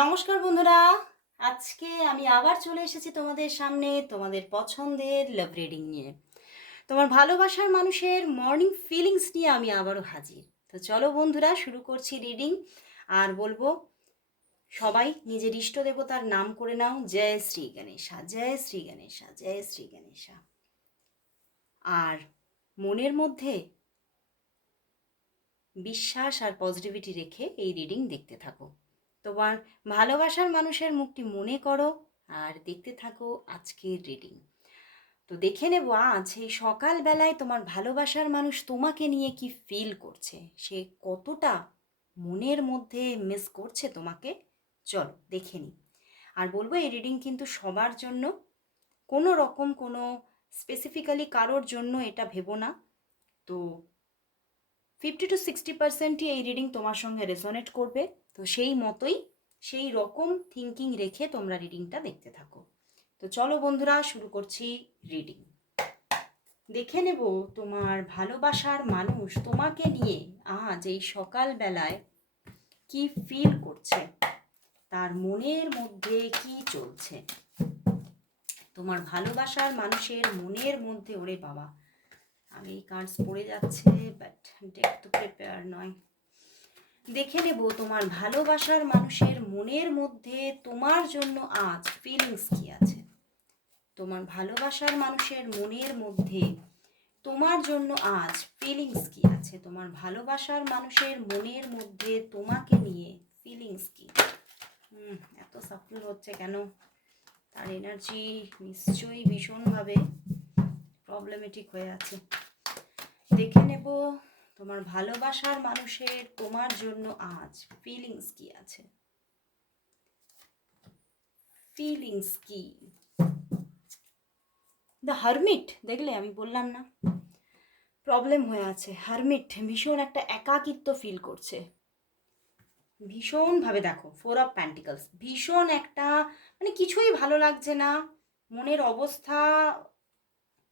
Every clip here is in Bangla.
নমস্কার বন্ধুরা। আজকে আমি আবার চলে এসেছি তোমাদের সামনে তোমাদের পছন্দের লাভ রিডিং নিয়ে। তোমার ভালোবাসার মানুষের মর্নিং ফিলিংস নিয়ে আমি আবারও হাজির। তো চলো বন্ধুরা, শুরু করছি রিডিং আর বলব, সবাই নিজের ইষ্ট দেবতার নাম করে নাও, জয় শ্রী গণেশা, জয় শ্রী গণেশা, জয় শ্রী গণেশা। আর মনের মধ্যে বিশ্বাস আর পজিটিভিটি রেখে এই রিডিং দেখতে থাকো। তোমার ভালোবাসার মানুষের মুখটি মনে করো আর দেখতে থাকো আজকের রিডিং তো দেখে নেব আজ এই সকালবেলায় তোমার ভালোবাসার মানুষ তোমাকে নিয়ে কি ফিল করছে? সে কতটা মনের মধ্যে মিস করছে তোমাকে? চলো দেখে নিই। আর বলব এই রিডিং কিন্তু সবার জন্য, কোনো রকম কোনো স্পেসিফিক্যালি কারোর জন্য এটা ভেবো না। তো ফিফটি টু সিক্সটি পার্সেন্টই এই রিডিং তোমার সঙ্গে রেজনেট করবে। তো সেই মতোই সেই রকম থিঙ্কিং রেখে তোমরা রিডিংটা দেখতে থাকো। তো চলো বন্ধুরা, শুরু করছি রিডিং দেখে নেব তোমার ভালোবাসার মানুষ তোমাকে নিয়ে আজ এই সকালবেলায় কি ফিল করছে? তার মনের মধ্যে কি চলছে? তোমার ভালোবাসার মানুষের মনের মধ্যে, ওরে বাবা এই কার্ডস পড়ে যাচ্ছে বাট ডেট তো প্রিপেয়ার নয়। দেখে নেব তোমার ভালোবাসার মানুষের মনের মধ্যে তোমার জন্য আজ ফিলিংস কি আছে। তোমার ভালোবাসার মানুষের মনের মধ্যে তোমার জন্য আজ ফিলিংস কি আছে? তোমার ভালোবাসার মানুষের মনের মধ্যে তোমাকে নিয়ে ফিলিংস কি? এত সাফল হচ্ছে কেন? তার এনার্জি নিশ্চয়ই ভীষণভাবে প্রবলেমেটিক হয়ে আছে। দেখে নেব তোমার ভালোবাসার মানুষের তোমার জন্য আজ ফিলিংস কি আছে? ফিলিংস কি? দ্য হারমিট দেখলে আমি বললাম না। প্রবলেম হয়ে আছে। হারমিট ভীষণ একটা একাকিত্ব ফিল করছে। ভীষণভাবে দেখো ফোর অফ প্যান্টিকলস ভীষণ একটা মানে কিছুই ভালো লাগছে না। মনের অবস্থা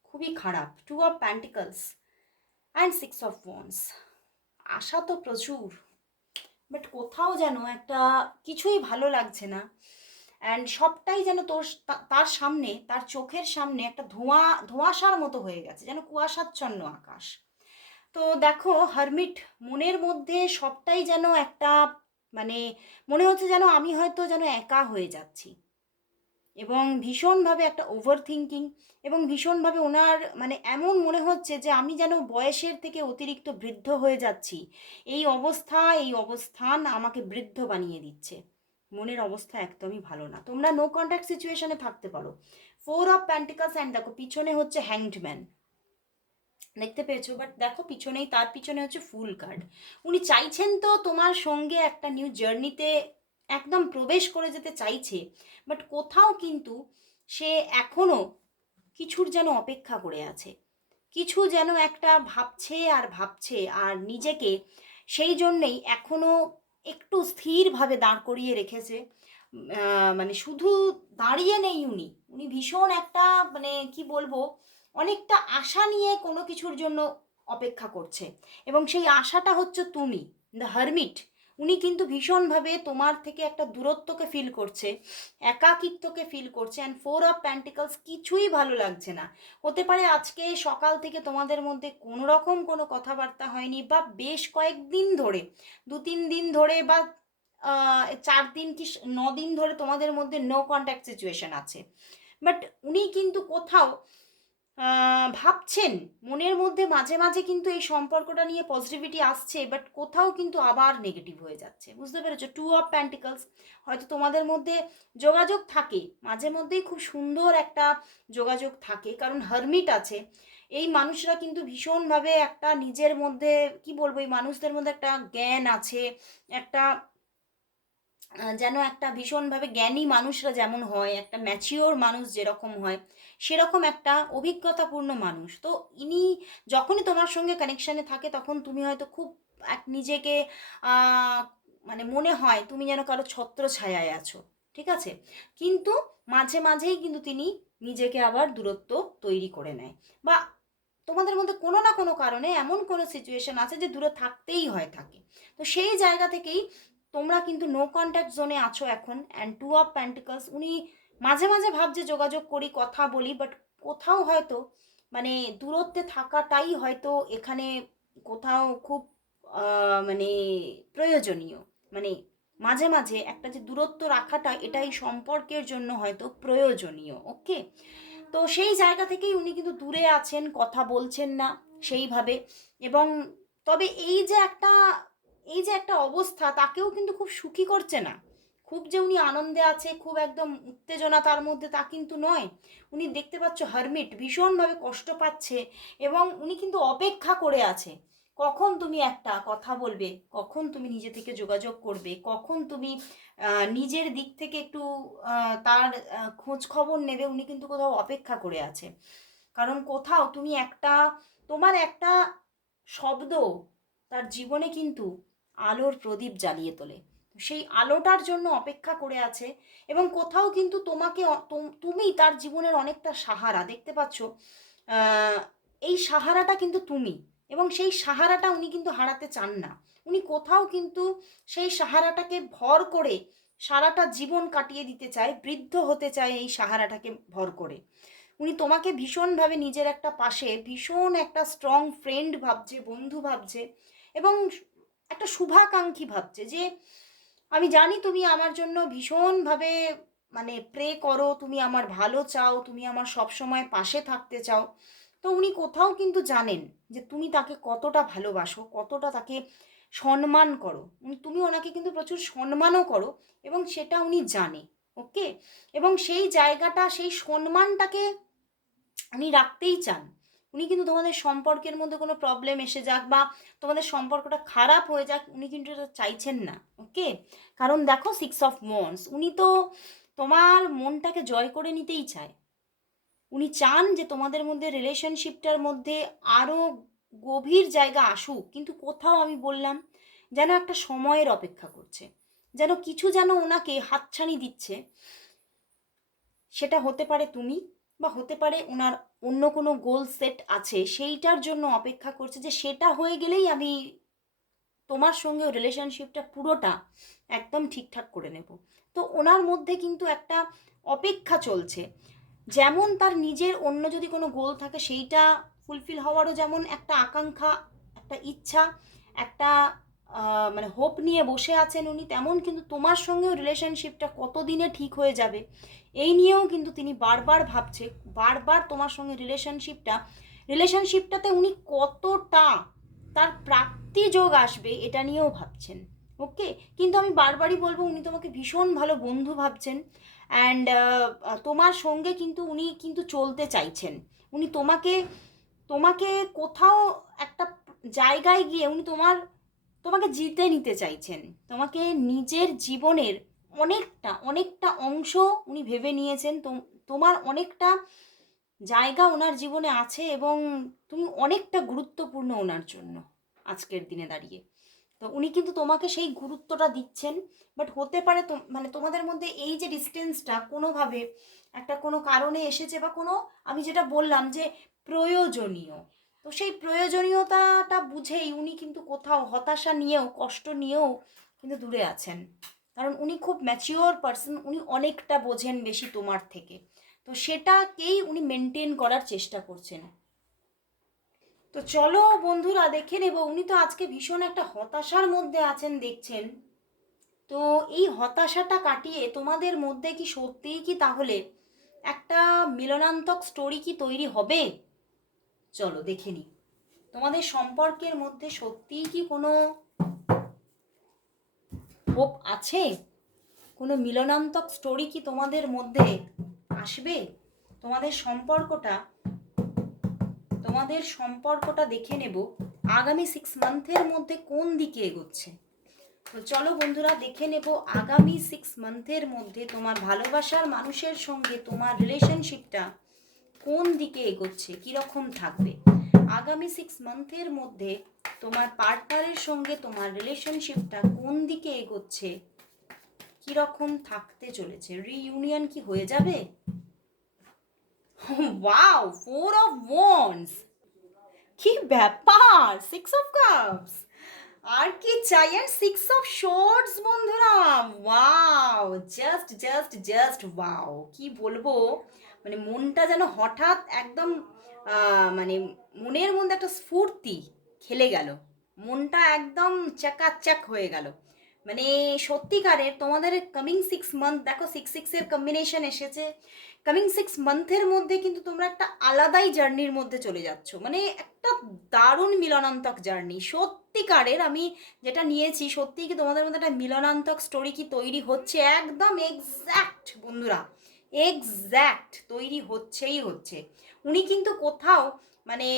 খুবই খারাপ। Two of pentacles and six of wands আশা তো প্রচুর বাট কোথাও যেন একটা কিছুই ভালো লাগছে না। অ্যান্ড সবটাই যেন তোর তার সামনে, তার চোখের সামনে একটা ধোঁয়া, ধোঁয়াশার মতো হয়ে গেছে, যেন কুয়াশাচ্ছন্ন আকাশ। তো দেখো, হারমিট, মনের মধ্যে সবটাই যেন একটা মানে মনে হচ্ছে যেন আমি হয়তো যেন একা হয়ে যাচ্ছি। এবং ভীষণভাবে একটা ওভার থিঙ্কিং এবং ভীষণভাবে ওনার মানে এমন মনে হচ্ছে যে আমি যেন বয়সের থেকে অতিরিক্ত বৃদ্ধ হয়ে যাচ্ছি। এই অবস্থা, এই অবস্থান আমাকে বৃদ্ধ বানিয়ে দিচ্ছে। মনের অবস্থা একদমই ভালো না। তোমরা নো কন্ট্যাক্ট সিচুয়েশনে থাকতে পারো। ফোর অফ প্যান্টিকালস অ্যান্ড দেখো পিছনে হচ্ছে হ্যাংডম্যান দেখতে পেয়েছ? বাট দেখো পিছনেই, তার পিছনে হচ্ছে ফুল কার্ড উনি চাইছেন তো তোমার সঙ্গে একটা নিউ জার্নিতে একদম প্রবেশ করে যেতে চাইছে বাট কোথাও কিন্তু সে এখনও কিছুর যেন অপেক্ষা করে আছে। কিছু যেন একটা ভাবছে আর ভাবছে, আর নিজেকে সেই জন্যেই এখনও একটু স্থিরভাবে দাঁড় করিয়ে রেখেছে। মানে শুধু দাঁড়িয়ে নেই উনি উনি ভীষণ একটা মানে কি বলব, অনেকটা আশা নিয়ে কোনো কিছুর জন্য অপেক্ষা করছে। এবং সেই আশাটা হচ্ছে তুমি দ্য হারমিট উনি কিন্তু ভীষণভাবে তোমার থেকে একটা দূরত্বকে ফিল করছে, একাকিত্বকে ফিল করছে অ্যান্ড ফোর অফ প্যান্টিকলস কিছুই ভালো লাগছে না। হতে পারে আজকে সকাল থেকে তোমাদের মধ্যে কোনো রকম কোনো কথাবার্তা হয়নি বা বেশ কয়েকদিন ধরে, দু তিন দিন ধরে বা চার দিন কি ন দিন ধরে তোমাদের মধ্যে নো কন্ট্যাক্ট সিচুয়েশন আছে। বাট উনি কিন্তু কোথাও ভাবছেন। মনের মধ্যে মাঝে মাঝে কিন্তু এই সম্পর্কটা নিয়ে পজিটিভিটি আসছে বাট কোথাও কিন্তু আবার নেগেটিভ হয়ে যাচ্ছে। বুঝতে পেরেছ? টু অফ প্যান্টিকলস হয়তো তোমাদের মধ্যে যোগাযোগ থাকে। মাঝে মধ্যেই খুব সুন্দর একটা যোগাযোগ থাকে। কারণ হারমিট আছে। এই মানুষরা কিন্তু ভীষণভাবে একটা নিজের মধ্যে, কি বলব? এই মানুষদের মধ্যে একটা জ্ঞান আছে, একটা যেন একটা ভীষণভাবে জ্ঞানী মানুষরা যেমন হয়, একটা ম্যাচিওর মানুষ যেরকম হয়, সেরকম একটা অভিজ্ঞতাপূর্ণ মানুষ। তো ইনি যখনই তোমার সঙ্গে কানেকশানে থাকে, তখন তুমি হয়তো খুব এক নিজেকে মানে মনে হয় তুমি যেন কারও ছত্র ছায়ায় আছো, ঠিক আছে? কিন্তু মাঝে মাঝেই কিন্তু তিনি নিজেকে আবার দূরত্ব তৈরি করে নেয়। বা তোমাদের মধ্যে কোনো না কোনো কারণে এমন কোনো সিচুয়েশন আছে যে দূরে থাকতেই হয় থাকে। তো সেই জায়গা থেকেই তোমরা কিন্তু নো কন্ট্যাক্ট জোনে আছো এখন অ্যান্ড টু অফ প্যান্টিকলস উনি মাঝে মাঝে ভাবছে যোগাযোগ করি, কথা বলি বাট কোথাও হয়তো মানে দূরত্বে থাকাটাই হয়তো এখানে কোথাও খুব মানে প্রয়োজনীয়। মানে মাঝে মাঝে একটা যে দূরত্ব রাখাটা, এটাই সম্পর্কের জন্য হয়তো প্রয়োজনীয় ওকে তো সেই জায়গা থেকেই উনি কিন্তু দূরে আছেন, কথা বলছেন না সেইভাবে। এবং তবে এই যে একটা এই যে একটা অবস্থা, তাকেও কিন্তু খুব সুখী করছে না। খুব যে উনি আনন্দে আছে, খুব একদম উত্তেজনা তার মধ্যে, তা কিন্তু নয়। উনি দেখতে পাচ্ছ হারমিট ভীষণভাবে কষ্ট পাচ্ছে এবং উনি কিন্তু অপেক্ষা করে আছে। কখন তুমি একটা কথা বলবে, কখন তুমি নিজে থেকে যোগাযোগ করবে, কখন তুমি নিজের দিক থেকে একটু তার খোঁজ খবর নেবে, উনি কিন্তু কোথাও অপেক্ষা করে আছে। কারণ কোথাও তুমি একটা, তোমার একটা শব্দ তার জীবনে কিন্তু আলোর প্রদীপ জ্বালিয়ে তোলে। সেই আলোটার জন্য অপেক্ষা করে আছে এবং কোথাও কিন্তু তোমাকে তুমি তার জীবনের অনেকটা সাহারা। দেখতে পাচ্ছ এই সাহারাটা কিন্তু তুমি এবং সেই সাহারাটা উনি কিন্তু হারাতে চান না। উনি কোথাও কিন্তু সেই সাহারাটাকে ভর করে সারাটা জীবন কাটিয়ে দিতে চায়, বৃদ্ধ হতে চায় এই সাহারাটাকে ভর করে। উনি তোমাকে ভীষণভাবে নিজের একটা পাশে ভীষণ একটা স্ট্রং ফ্রেন্ড ভাবছে, বন্ধু ভাবছে এবং একটা শুভাকাঙ্ক্ষী ভাবছে যে, আমি জানি তুমি আমার জন্য ভীষণভাবে মানে প্রে করো, তুমি আমার ভালো চাও, তুমি আমার সব সময় পাশে থাকতে চাও। তো উনি কোথাও কিন্তু জানেন যে তুমি তাকে কতটা ভালোবাসো, কতটা তাকে সম্মান করো। তুমি ওনাকে কিন্তু প্রচুর সম্মানও করো এবং সেটা উনি জানে ওকে এবং সেই জায়গাটা, সেই সম্মানটাকে উনি রাখতেই চান। উনি কিন্তু তোমাদের সম্পর্কের মধ্যে কোনো প্রবলেম এসে যাক বা তোমাদের সম্পর্কটা খারাপ হয়ে যাক, উনি কিন্তু এটা চাইছেন না ওকে কারণ দেখো সিক্স অফ মন্স উনি তো তোমার মনটাকে জয় করে নিতেই চায়। উনি চান যে তোমাদের মধ্যে রিলেশনশিপটার মধ্যে আরও গভীর জায়গা আসুক, কিন্তু কোথাও আমি বললাম, যেন একটা সময়ের অপেক্ষা করছে, যেন কিছু যেন ওনাকে হাতছানি দিচ্ছে। সেটা হতে পারে তুমি বা হতে পারে ওনার অন্য কোনো গোল সেট আছে, সেইটার জন্য অপেক্ষা করছে যে সেটা হয়ে গেলেই আমি তোমার সঙ্গে রিলেশনশিপটা পুরোটা একদম ঠিকঠাক করে নেব। তো ওনার মধ্যে কিন্তু একটা অপেক্ষা চলছে। যেমন তার নিজের অন্য যদি কোনো গোল থাকে, সেইটা ফুলফিল হওয়ারও যেমন একটা আকাঙ্ক্ষা, একটা ইচ্ছা, একটা মানে হোপ নিয়ে বসে আছেন উনি, তেমন কিন্তু তোমার সঙ্গেও রিলেশনশিপটা কতদিনে ঠিক হয়ে যাবে? এই নিয়েও কিন্তু তিনি বারবার ভাবছে, বারবার তোমার সঙ্গে রিলেশনশিপটা রিলেশনশিপটাতে উনি কতটা তার প্রাপ্তি যোগ আসবে এটা নিয়েও ভাবছেন ওকে কিন্তু আমি বারবারই বলব, উনি তোমাকে ভীষণ ভালো বন্ধু ভাবছেন অ্যান্ড তোমার সঙ্গে কিন্তু উনি কিন্তু চলতে চাইছেন। উনি তোমাকে তোমাকে কোথাও একটা জায়গায় গিয়ে, উনি তোমার তোমাকে জিতে নিতে চাইছেন। তোমাকে নিজের জীবনের অনেকটা অনেকটা অংশ উনি ভেবে নিয়েছেন। তোম- তোমার অনেকটা জায়গা ওনার জীবনে আছে এবং তুমি অনেকটা গুরুত্বপূর্ণ ওনার জন্য আজকের দিনে দাঁড়িয়ে। তো উনি কিন্তু তোমাকে সেই গুরুত্বটা দিচ্ছেন। বাট হতে পারে মানে তোমাদের মধ্যে এই যে ডিস্টেন্সটা কোনোভাবে একটা কোনো কারণে এসেছে বা কোনো, আমি যেটা বললাম যে প্রয়োজনীয়। তো সেই প্রয়োজনীয়তাটা বুঝেই উনি কিন্তু কোথাও হতাশা নিয়েও, কষ্ট নিয়েও কিন্তু দূরে আছেন। কারণ উনি খুব ম্যাচিওর পার্সন উনি অনেকটা বোঝেন বেশি তোমার থেকে। তো সেটাকেই উনি মেনটেন করার চেষ্টা করছেন। তো চলো বন্ধুরা, দেখে নেব। উনি তো আজকে ভীষণ একটা হতাশার মধ্যে আছেন, দেখছেন। তো এই হতাশাটা কাটিয়ে তোমাদের মধ্যে কি সত্যিই কি তাহলে একটা মিলনান্তক স্টোরি কি তৈরি হবে? চলো, দেখে নিই তোমাদের সম্পর্কের মধ্যে সত্যিই কি কোনো হোপ আছে? কোনো মিলনান্তক স্টোরি কি তোমাদের মধ্যে আসবে? তোমাদের সম্পর্কটা তোমাদের সম্পর্কটা দেখে নেব আগামী সিক্স মান্থের মধ্যে কোন দিকে এগোচ্ছে। তো চলো বন্ধুরা, দেখে নেব আগামী সিক্স মান্থের মধ্যে তোমার ভালোবাসার মানুষের সঙ্গে তোমার রিলেশনশিপটা কোন দিকে এগোচ্ছে, কীরকম থাকবে? আগামী সিক্স মান্থের মধ্যে তোমার পার্টনারের সঙ্গে তোমার রিলেশনশিপটা কোন দিকে এগোচ্ছে, কীরকম থাকতে চলেছে? রিইউনিয়ন কি হয়ে যাবে? ওয়াও ফোর অফ ওয়ান্স কি ব্যাপার সিক্স অফ কাপস আর কি চাই, আর সিক্স অফ শর্টস বন্ধুরা? Wow just just just wow কি বলব? মানে মনটা যেন হঠাৎ একদম মানে মনের মধ্যে একটা স্ফূর্তি খেলে গেল। মনটা একদম চাকাচাক হয়ে গেল। মানে সত্যিকারের তোমাদের কামিং সিক্স মান্থ দেখো সিক্স সিক্সের কম্বিনেশন এসেছে। কামিং সিক্স মান্থের মধ্যে কিন্তু তোমরা একটা আলাদাই জার্নির মধ্যে চলে যাচ্ছ। মানে একটা দারুণ মিলনান্তক জার্নি সত্যিকারের আমি যেটা নিয়েছি, সত্যিই কি তোমাদের মধ্যে একটা মিলনান্তক স্টোরি কি তৈরি হচ্ছে? একদম এক্স্যাক্ট বন্ধুরা। এক্স্যাক্ট তৈরি হচ্ছেই হচ্ছে। উনি কিন্তু কোথাও মানে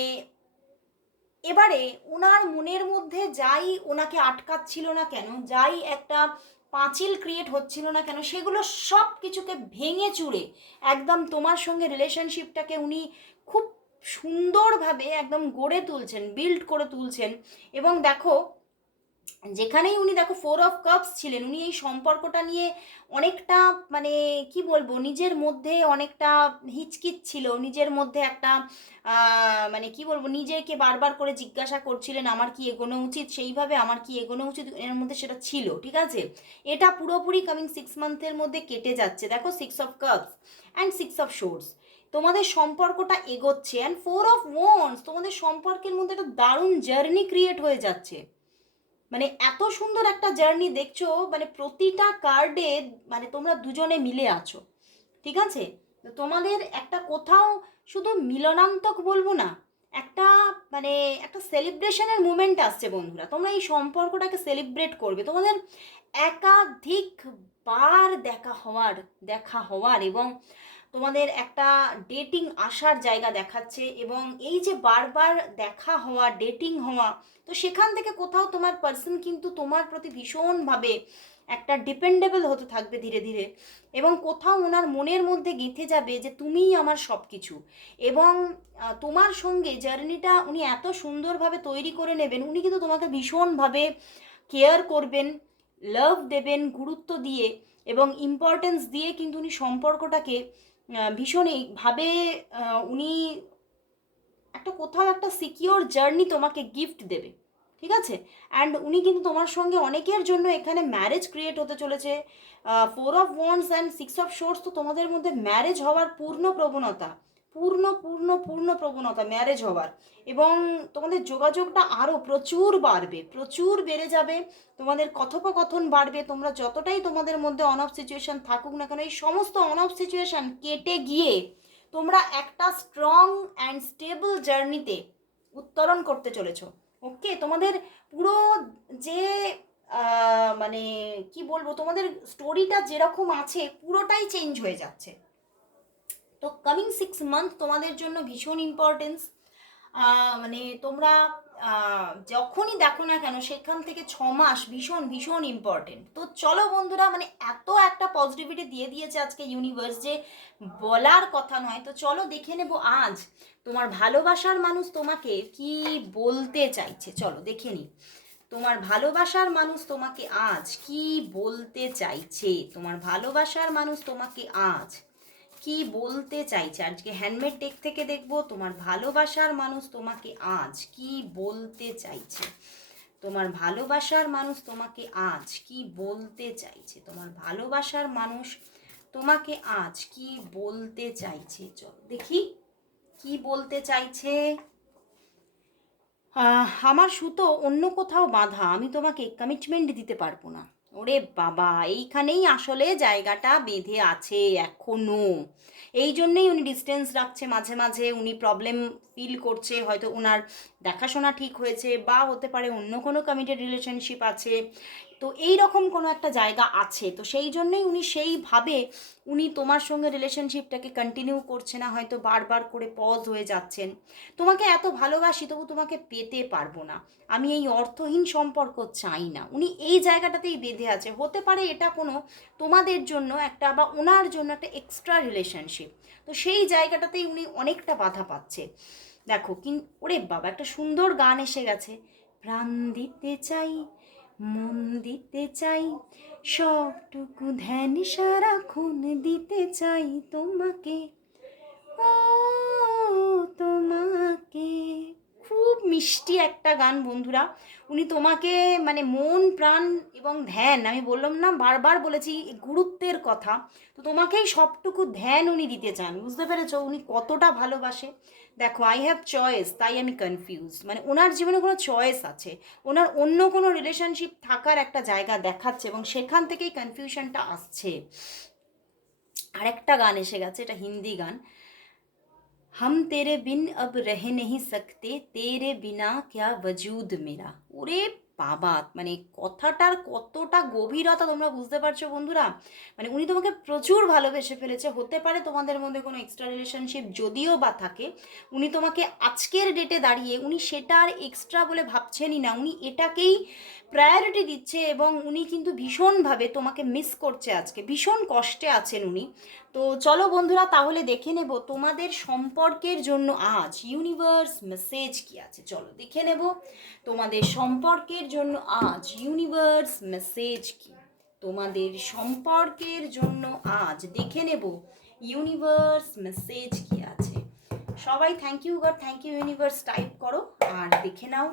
এবারে ওনার মনের মধ্যে যাই ওনাকে আটকাচ্ছিল না কেন, যাই একটা পাঁচিল ক্রিয়েট হচ্ছিল না কেন, সেগুলো সব কিছুকে ভেঙে চুড়ে একদম তোমার সঙ্গে রিলেশনশিপটাকে উনি খুব সুন্দরভাবে একদম গড়ে তুলছেন বিল্ড করে তুলছেন। এবং দেখো যেখানেই উনি দেখো ফোর অফ কাপস ছিলেন, উনি এই সম্পর্কটা নিয়ে অনেকটা মানে কি বলব, নিজের মধ্যে অনেকটা হিচকিচ ছিল। নিজের মধ্যে একটা মানে কি বলব, নিজেকে বারবার করে জিজ্ঞাসা করছিলেন, আমার কি এগোনো উচিত? সেইভাবে আমার কি এগোনো উচিত? এর মধ্যে সেটা ছিল, ঠিক আছে? এটা পুরোপুরি কামিং সিক্স মান্থের মধ্যে কেটে যাচ্ছে। দেখো six of cups and six of swords তোমাদের সম্পর্কটা এগোচ্ছে। অ্যান্ড ফোর অফ ওয়ান্স তোমাদের সম্পর্কের মধ্যে একটা দারুণ জার্নি ক্রিয়েট হয়ে যাচ্ছে। মানে এত সুন্দর একটা জার্নি দেখছ মানে প্রতিটা কার্ডে মানে তোমরা দুজনে মিলে আছো, ঠিক আছে? তোমাদের একটা কোথাও শুধু মিলনান্তক বলব না, একটা মানে একটা সেলিব্রেশনের মুমেন্ট আসছে বন্ধুরা। তোমরা এই সম্পর্কটাকে সেলিব্রেট করবে। তোমাদের একাধিক বার দেখা হওয়ার দেখা হওয়ার এবং তোমাদের একটা ডেটিং আসার জায়গা দেখাচ্ছে এবং এই যে বারবার দেখা হওয়া ডেটিং হওয়া, তো সেখান থেকে কোথাও তোমার পার্সন কিন্তু তোমার প্রতি ভীষণভাবে একটা ডিপেন্ডেবল হতে থাকবে ধীরে ধীরে এবং কোথাও ওনার মনের মধ্যে গেঁথে যাবে যে তুমিই আমার সব কিছু এবং তোমার সঙ্গে জার্নিটা উনি এত সুন্দরভাবে তৈরি করে নেবেন, উনি কিন্তু তোমাকে ভীষণভাবে কেয়ার করবেন লাভ দেবেন, গুরুত্ব দিয়ে এবং ইম্পর্টেন্স দিয়ে কিন্তু উনি সম্পর্কটাকে আহ, ভীষণভাবে উনি একটা কোথাও একটা সিকিওর জার্নি তোমাকে গিফট দেবে ঠিক আছে? অ্যান্ড উনি কিন্তু তোমার সঙ্গে অনেকের জন্য এখানে ম্যারেজ ক্রিয়েট হতে চলেছে। Four of wands and six of swords তো তোমাদের মধ্যে ম্যারেজ হওয়ার পূর্ণ প্রবণতা। পূর্ণ পূর্ণ পূর্ণ প্রবণতা ম্যারেজ হওয়ার এবং তোমাদের যোগাযোগটা আরও প্রচুর বাড়বে, প্রচুর বেড়ে যাবে, তোমাদের কথোপকথন বাড়বে, তোমরা যতটাই তোমাদের মধ্যে অন অফ সিচুয়েশন থাকুক না কেন, এই সমস্ত অন অফ সিচুয়েশন কেটে গিয়ে তোমরা একটা স্ট্রং অ্যান্ড স্টেবল জার্নিতে উত্তরণ করতে চলেছো। ওকে তোমাদের পুরো যে মানে কি বলব, তোমাদের স্টোরিটা যেরকম আছে, পুরোটাই চেঞ্জ হয়ে যাচ্ছে। তো কামিং সিক্স মান্থ তোমাদের জন্য ভীষণ ইম্পর্টেন্স মানে তোমরা যখনই দেখো না কেন, সেখান থেকে ছ মাস ভীষণ ভীষণ ইম্পর্টেন্ট তো চলো বন্ধুরা মানে এত একটা পজিটিভিটি দিয়ে দিয়েছে আজকে ইউনিভার্স যে বলার কথা নয়। তো চলো দেখে নেব আজ তোমার ভালোবাসার মানুষ তোমাকে কি বলতে চাইছে। চলো দেখে নি তোমার ভালোবাসার মানুষ তোমাকে আজ কি বলতে চাইছে? তোমার ভালোবাসার মানুষ তোমাকে আজ কি বলতে চাইছে? আজকে হ্যান্ডমেড টেক থেকে দেখব তোমার ভালোবাসার মানুষ তোমাকে আজ কি বলতে চাইছে? তোমার ভালোবাসার মানুষ তোমাকে আজ কি বলতে চাইছে? তোমার ভালোবাসার মানুষ তোমাকে আজ কি বলতে চাইছে? চল দেখি, কি বলতে চাইছে? আমার সুতো অন্য কোথাও বাঁধা, আমি তোমাকে কমিটমেন্ট দিতে পারব না। ওরে বাবা, এইখানেই আসলে জায়গাটা বেঁধে আছে এখনও এই জন্যেই উনি ডিস্টেন্স রাখছে মাঝে মাঝে, উনি প্রবলেম ফিল করছে, হয়তো ওনার দেখাশোনা ঠিক হয়েছে বা হতে পারে অন্য কোনো কমিটেড রিলেশনশিপ আছে। তো এই রকম কোনো একটা জায়গা আছে। তো সেই জন্যই উনি সেইভাবে উনি তোমার সঙ্গে রিলেশনশিপটাকে কন্টিনিউ করছে না, হয়তো বারবার করে পজ হয়ে যাচ্ছেন। তোমাকে এত ভালোবাসি, তবু তোমাকে পেতে পারব না। আমি এই অর্থহীন সম্পর্ক চাই না। উনি এই জায়গাটাতেই বেঁধে আছে। হতে পারে এটা কোনো তোমাদের জন্য একটা বা ওনার জন্য একটা এক্সট্রা রিলেশনশিপ তো সেই জায়গাটাতেই উনি অনেকটা বাধা পাচ্ছে। দেখো কিন, ওরে বাবা, একটা সুন্দর গান এসে গেছে। প্রাণ দিতে চাই মন দিতে চাই, সবটুকু ধ্যান সারাক্ষণ দিতে চাই তোমাকে। ও তোমাকে। খুব মিষ্টি একটা গান বন্ধুরা। উনি তোমাকে মানে মন, প্রাণ এবং ধ্যান, আমি বললাম না, বারবার বলেছি গুরুত্বের কথা। তো তোমাকেই সবটুকু ধ্যান উনি দিতে চান, বুঝতে পেরেছ? উনি কতটা ভালোবাসে। দেখো আই হ্যাভ চয়েস তাই আমি কনফিউজ মানে ওনার জীবনে কোনো চয়েস আছে। ওনার অন্য কোনো রিলেশনশিপ থাকার একটা জায়গা দেখাচ্ছে এবং সেখান থেকেই কনফিউশনটা আসছে। আরেকটা গান এসে গেছে, এটা হিন্দি গান। হাম তেরে বিন আব রহে নেহি সকতে তেরে বিনা ক্যা বজুদ মেরা ওরে বাবা মানে কথাটার কতটা গভীরতা তোমরা বুঝতে পারছ বন্ধুরা? মানে উনি তোমাকে প্রচুর ভালোবেসে ফেলেছে। হতে পারে তোমাদের মধ্যে কোনো এক্সট্রা রিলেশনশিপ যদিও বা থাকে, উনি তোমাকে আজকের ডেটে দাঁড়িয়ে, উনি সেটা আর এক্সট্রা বলে ভাবছেনই না। উনি এটাকেই প্রায়োরিটি দিচ্ছে এবং উনি কিন্তু ভীষণভাবে তোমাকে মিস করছে আজকে। ভীষণ কষ্টে আছেন উনি। তো চলো বন্ধুরা, তাহলে দেখে নেব তোমাদের সম্পর্কের জন্য আজ ইউনিভার্স মেসেজ কি আছে। চলো দেখে নেব তোমাদের সম্পর্কের জন্য আজ ইউনিভার্স মেসেজ কি? তোমাদের সম্পর্কের জন্য আজ দেখে নেব ইউনিভার্স মেসেজ কি আছে। সবাই thank you God thank you universe type করো আর দেখে নাও।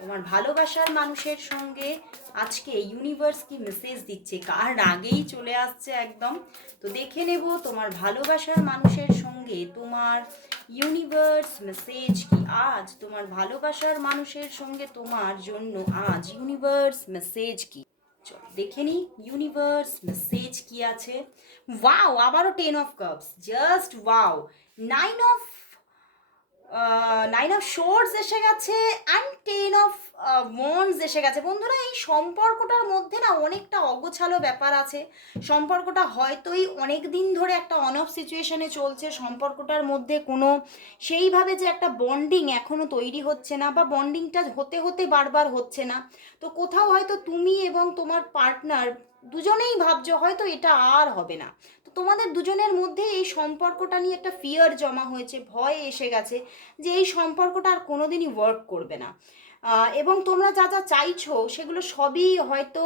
তোমার ভালোবাসার মানুষের সঙ্গে আজকে ইউনিভার্স কি মেসেজ দিচ্ছে? কার আগেই চলে আসছে একদম? তো দেখে নেব তোমার ভালোবাসার মানুষের সঙ্গে তোমার ইউনিভার্স মেসেজ কি? আজ তোমার ভালোবাসার মানুষের সঙ্গে তোমার জন্য আজ ইউনিভার্স মেসেজ কি? চলো, দেখে নিই ইউনিভার্স মেসেজ কি আছে? ওয়াও আবারও ten of cups just wow nine of nine of swords এসে গেছে অ্যান্ড টেন অফ মন্স এসে গেছে। বন্ধুরা, এই সম্পর্কটার মধ্যে না অনেকটা অগোছালো ব্যাপার আছে। সম্পর্কটা হয়তোই অনেক দিন ধরে একটা অন অফ সিচুয়েশনে চলছে। সম্পর্কটার মধ্যে কোনো সেইভাবে যে একটা বন্ডিং এখনও তৈরি হচ্ছে না বা বন্ডিংটা হতে হতে বারবার হচ্ছে না। তো কোথাও হয়তো তুমি এবং তোমার পার্টনার দুজনেই ভাবছ, হয়তো এটা আর হবে না। তোমাদের দুজনের মধ্যে এই সম্পর্কটা নিয়ে একটা ফিয়ার জমা হয়েছে, ভয় এসে গেছে যে এই সম্পর্কটা আর কোনোদিনই ওয়ার্ক করবে না। এবং তোমরা যা যা চাইছো সেগুলো সবই হয়তো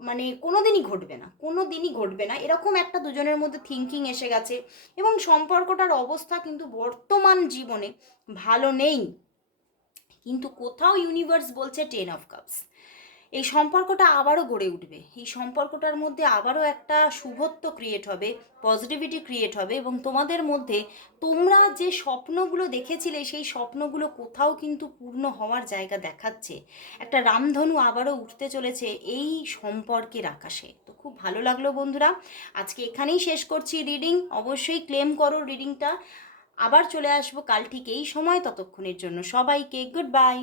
মানে কোনো দিনই ঘটবে না কোনো দিনই ঘটবে না। এরকম একটা দুজনের মধ্যে থিঙ্কিং এসে গেছে এবং সম্পর্কটার অবস্থা কিন্তু বর্তমান জীবনে ভালো নেই। কিন্তু কোথাও ইউনিভার্স বলছে টেন অফ কাপস এই সম্পর্কটা আবারও গড়ে উঠবে। এই সম্পর্কটার মধ্যে আবারও একটা শুভত্ব ক্রিয়েট হবে পজিটিভিটি ক্রিয়েট হবে এবং তোমাদের মধ্যে তোমরা যে স্বপ্নগুলো দেখেছিলে, সেই স্বপ্নগুলো কোথাও কিন্তু পূর্ণ হওয়ার জায়গা দেখাচ্ছে। একটা রামধনু আবারও উঠতে চলেছে এই সম্পর্কের আকাশে। তো খুব ভালো লাগল বন্ধুরা। আজকে এখানেই শেষ করছি রিডিং অবশ্যই ক্লেম করো রিডিংটা আবার চলে আসব কাল ঠিক এই সময় ততক্ষণের জন্য। সবাইকে গুড বাই